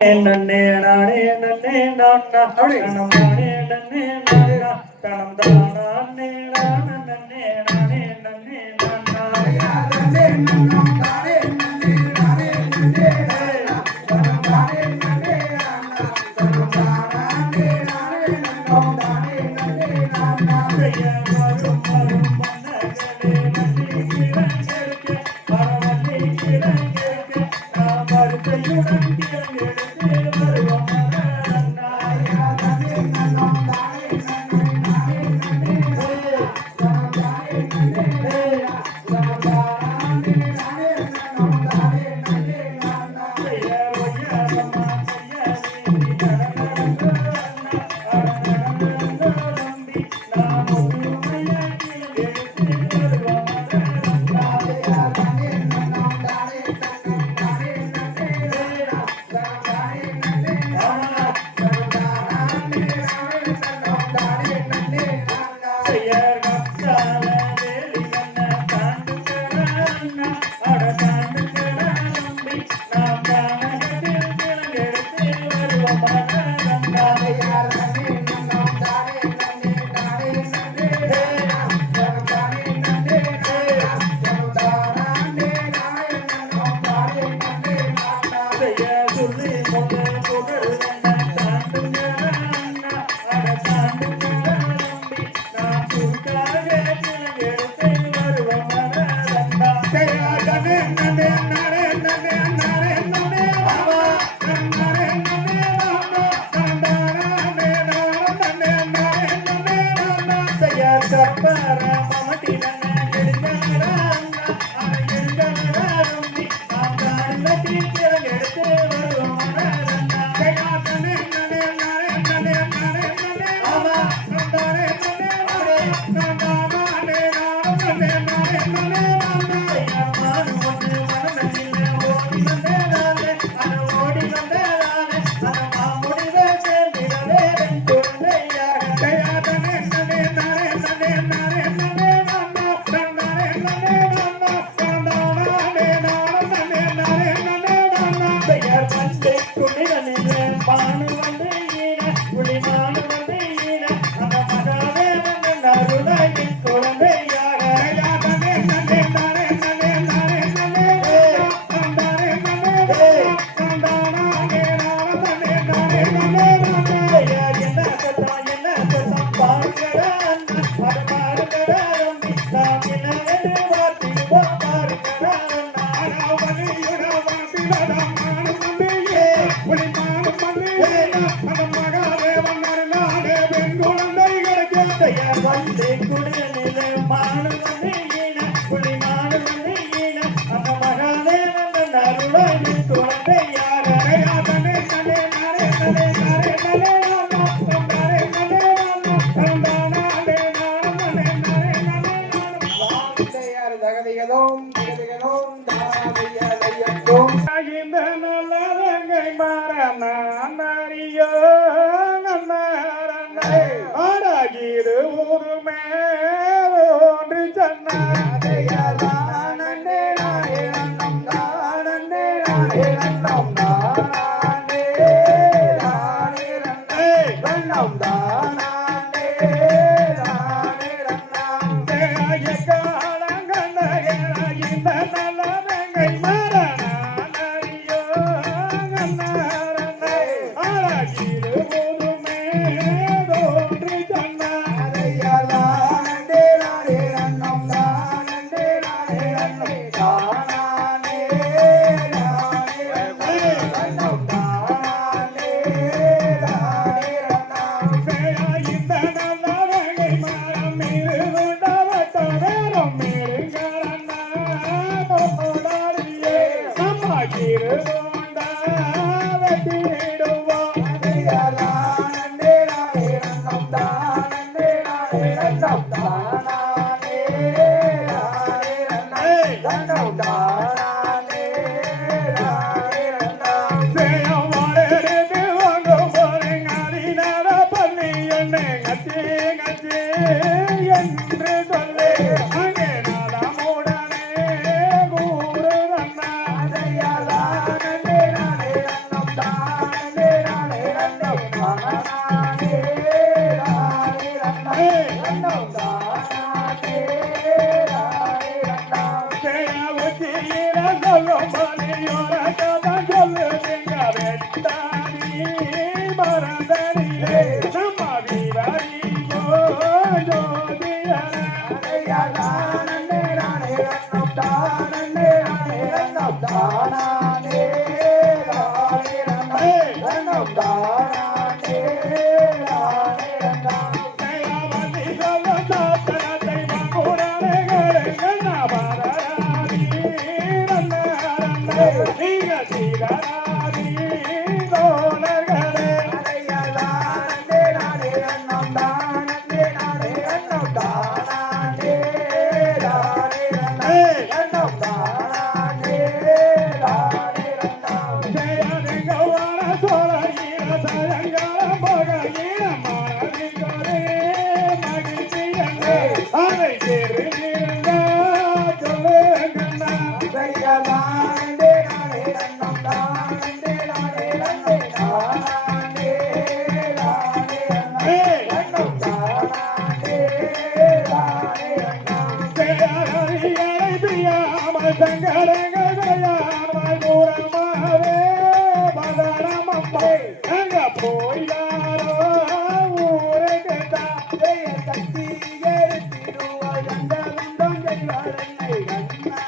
நன்னே நானே நன்னே நானா கணம் நானே நன்னே நானா கணம் தானே நானே நன்னே நானே நன்னே நானா நன்னே நன்னம் தானே நன்னே நானே நன்னே நானா கணம் தானே நன்னே நானா கணம் தானே நானே நன்னம் தானே நன்னே நானா ஐயா வரும் வரும் மன்னர்களே நன்னே கிரங்கேற்கே பரவல்லே கிரங்கேற்கே நாம் வருகையுடன் No. மறந்தனிலே நம்ம வீரடி ஜோதியனே நானே ரன்னம் தானே நானே ரன்னம் தானே ரன்னம் தானே நானே ரன்னம் தேவதி சொல்ல சாத்தனத்தை மகுரனே கண்ண பாரதி ரன்ன ரன்ன நீங்க தீராதி தோழர்களே அடையலானே நானே ரன்னம் தானே நானே ரன்னம் தானே ரன்னம் தானே ரன்னம் ஜெயங்கவான சோழீர தயங்கர மகீர மாரிகரே மகிழ்ச்சியங்கே அதை தெரிந்த சொல்லுங்கண்ணா அடையலானே நானே ரன்னம் தானே நானே ரன்னம் தானே ரன்னம் தானே சங்கரங்கயாமல் பூரமாவே பதரமம்மா எங்க போயாரோ ஊருக்கு தாய கட்டி எடுத்திடுவாள் அந்த குண்டம் செய்வாரன்னை கண்ணா